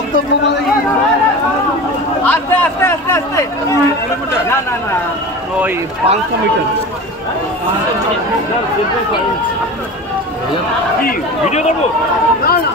বক্তব্য মানে আস্তে আস্তে আস্তে আস্তে না না না ওই 500 মিটার কি ভিডিও করবো না না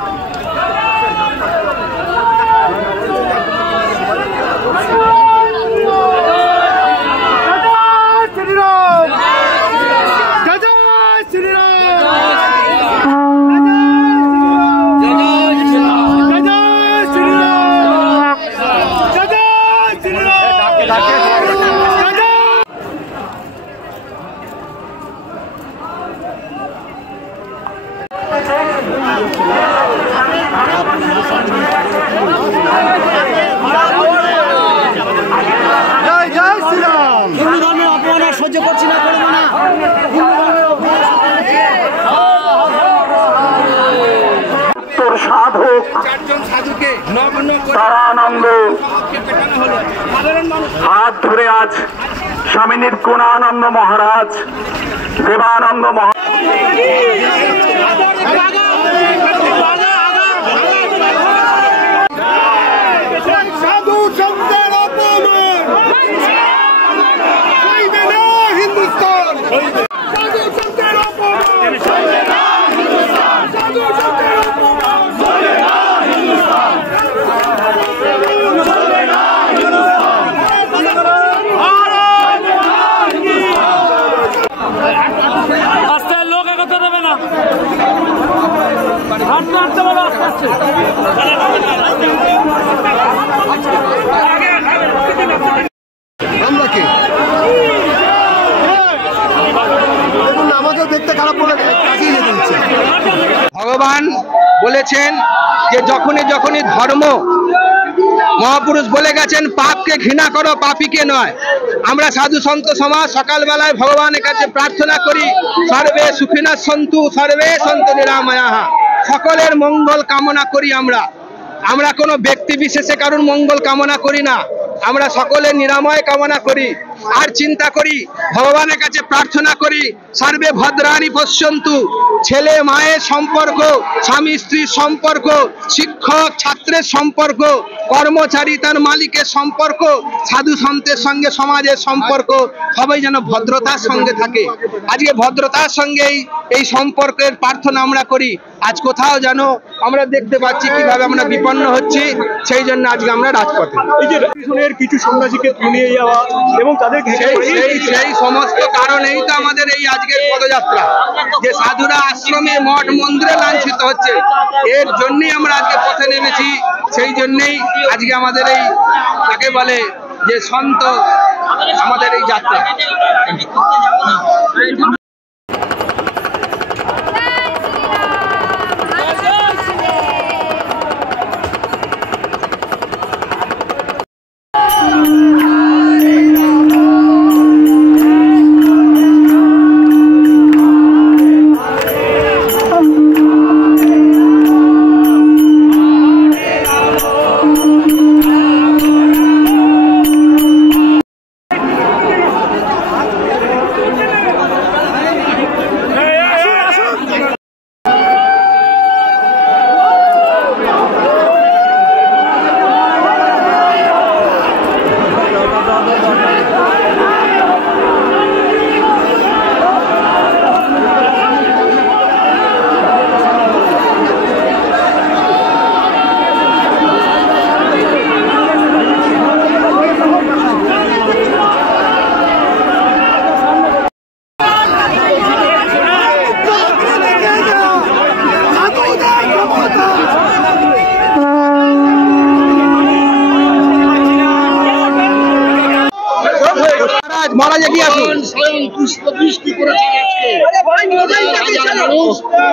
সহ্য করছি না করবো না সাধক তারানন্দ হাত ধরে আজ স্বামী নির্গুণানন্দ মহারাজ দেবানন্দ সাধু সন্তের হিন্দুস্তান সাধু সন্তের আমাকেও দেখতে খারাপ বলে ভগবান বলেছেন যে যখনই ধর্ম মহাপুরুষ বলে গেছেন পাপকে ঘৃণা করো পাপীকে নয়। আমরা সাধু সন্ত সমাজ সকালবেলায় ভগবানের কাছে প্রার্থনা করি সর্বে সুখিনা সন্তু সর্বে সন্তু নিরাময়াঃ, সকলের মঙ্গল কামনা করি। আমরা কোনো ব্যক্তি বিশেষে কারণ মঙ্গল কামনা করি না, আমরা সকলের নিরাময় কামনা করি। আর চিন্তা করি ভগবানের কাছে প্রার্থনা করি সর্বে ভদ্রাণি পশ্যন্তু, ছেলে মায়ের সম্পর্ক, স্বামী স্ত্রীর সম্পর্ক, শিক্ষক ছাত্রের সম্পর্ক, কর্মচারী তার মালিকের সম্পর্ক, সাধু সন্তের সঙ্গে সমাজের সম্পর্ক, সবাই যেন ভদ্রতার সঙ্গে থাকে। আজকে ভদ্রতার সঙ্গে এই সম্পর্কের প্রার্থনা আমরা করি। আজ কোথাও যেন আমরা দেখতে পাচ্ছি কিভাবে আমরা বিপন্ন হচ্ছি, সেই জন্য আজকে আমরা রাজপথে। এই যে কিছু সন্ন্যাসীকে নিয়ে যাওয়া এবং তাদের সেই সমস্ত কারণেই তো আমাদের এই আজকের পদযাত্রা, যে সাধুরা আশ্রমে মঠ মন্দিরে লাঞ্ছিত হচ্ছে, এর জন্যই আমরা আজকে পথে নেমেছি। সেই জন্যই আজকে আমাদের এই তাকে বলে যে সন্ত আমাদের এই যাত্রা। মহারাজ এগিয়ে আসুন। স্বয়ং পুষ্প বৃষ্টি করেছেন আজকে,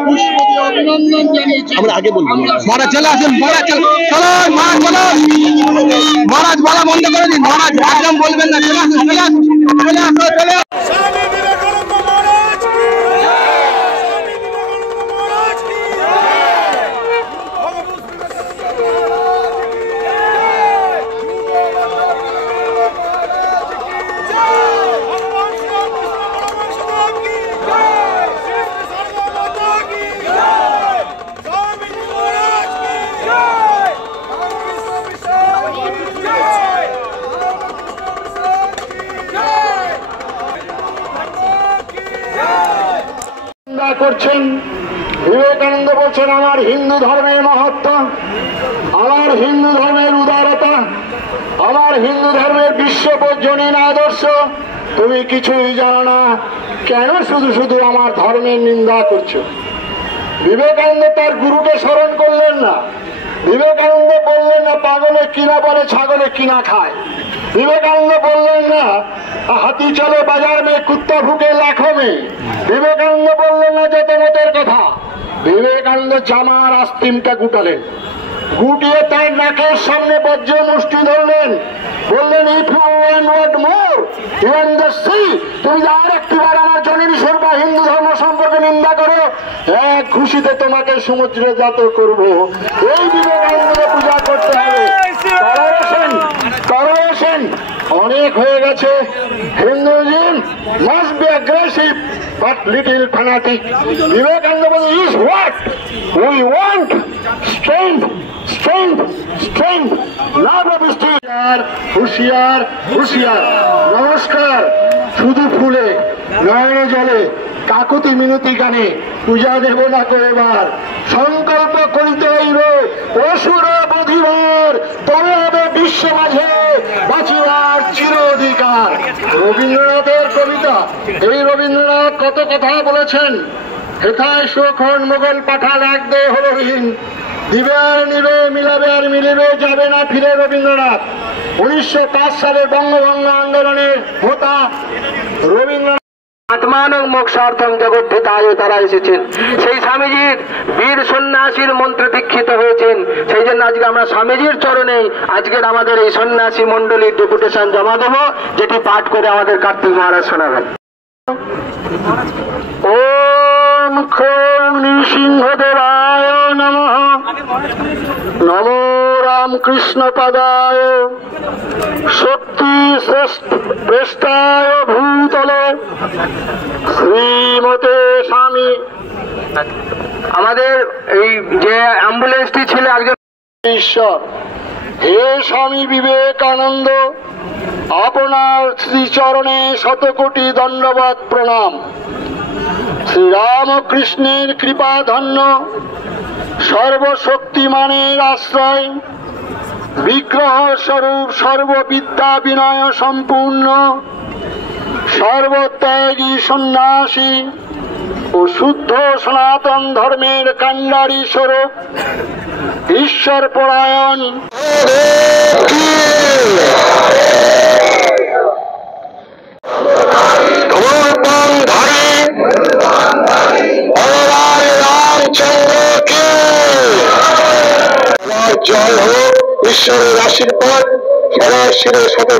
পুষ্প দিয়ে অভিনন্দন জানিয়েছি। আমরা আগে বলবো মহারাজ চলে আসুন, মহারাজ চলো, মহারাজ বলো, মহারাজ বলা বন্ধ করে দিন, মহারাজ একদম বলবেন না, চলে আসুন, চলে আসুন, চলে আসো, চলে আসো। করছেন। বিবেকানন্দ বলছেন আমার হিন্দু ধর্মের মহত্ব, আমার হিন্দু ধর্মের উদারতা, আমার হিন্দু ধর্মের বিশ্বজনীন আদর্শ তুমি কিছুই জানো না, কেন শুধু শুধু আমার ধর্মের নিন্দা করছো? বিবেকানন্দ তার গুরুকে স্মরণ করলেন না। বিবেকানন্দ বললেন না পাগলে কিনা বলে ছাগলে কিনা খায়। বিবেকানন্দ বললেন না হাতি চলে বাজার মে কুত্তা ভুকে লাখো মে। বিবেকানন্দ বললেন না যত মতের কথা। বিবেকানন্দ জামার আস্তিমটা গুটালেন, গুটিয়ে তার নাকের সামনে বজ্র মুষ্টি ধরলেন, বললেন if you want more even the sea, তুমি আর একটিবার আমার জননী বা হিন্দু ধর্ম সম্পর্কে নিন্দা করো, এক খুশিতে তোমাকে সমুদ্রে জাত করব। এই বিবেকানন্দকে পূজা করতে হবে। টলারেশন অনেক হয়ে গেছে। Hinduism must be aggressive but little fanatic. Vivekananda বলে is what we want, strength strength strength, love of strength. হুঁশিয়ার হুঁশিয়ার। নমস্কার। শুধু ফুলে নয়নে জলে কাকুতি মিনতি গানে পূজা দেব না কো এবার। সংকল্প করিতে হইবে অসুর বুধিবার, তবে হবে বিশ্ব মাঝে বাঁচিবার চির অধিকার। রবীন্দ্রনাথের কবিতা। এই রবীন্দ্রনাথ কত কথা বলেছেন। হেথায় সুখন মোগল পাঠাল এক দে হলহীন, দিবে আর নিবে মিলাবে আর মিলিবে যাবে না ফিরে। রবীন্দ্রনাথ 1905 সালে বঙ্গভঙ্গ আন্দোলনের হোতা রবীন্দ্রনাথ আত্মান মোক্ষার্থম জগৎ হিতায় তারা এসেছেন। সেই স্বামীজির বীর সন্ন্যাসীর মন্ত্রে দীক্ষিত হয়েছেন। সেই জন্য আজকে আমরা স্বামীজির চরণে আজকের আমাদের এই সন্ন্যাসী মন্ডলীর ডেপুটেশন জমা দেবো, যেটি পাঠ করে আমাদের কার্তিক মহারাজ শোনাবেন। ওম খোম নৃসিংহদেবায় নমঃ। নমো রামকৃষ্ণ পাদায় শক্তি শ্রেষ্ঠায় ভূতলে শ্রীমতে স্বামী। আমাদের এই যে অ্যাম্বুলেন্সটি ছিল একজন ঈশ্বর। হে স্বামী বিবেকানন্দ, আপনার শ্রীচরণে শতকোটি দণ্ডবত প্রণাম। শ্রীরামকৃষ্ণের কৃপা ধন্য, সর্বশক্তিমানের আশ্রয়, বিগ্রহ স্বরূপ সর্ববিদ্যা বিনয় সম্পূর্ণ, সর্বত্যাগী সন্ন্যাসী ও শুদ্ধ সনাতন ধর্মের কাণ্ডারী স্বরূপ ঈশ্বর পরায়ণ জয় হোক। ঈশ্বরের আশীর্বাদ সবার শিরে শত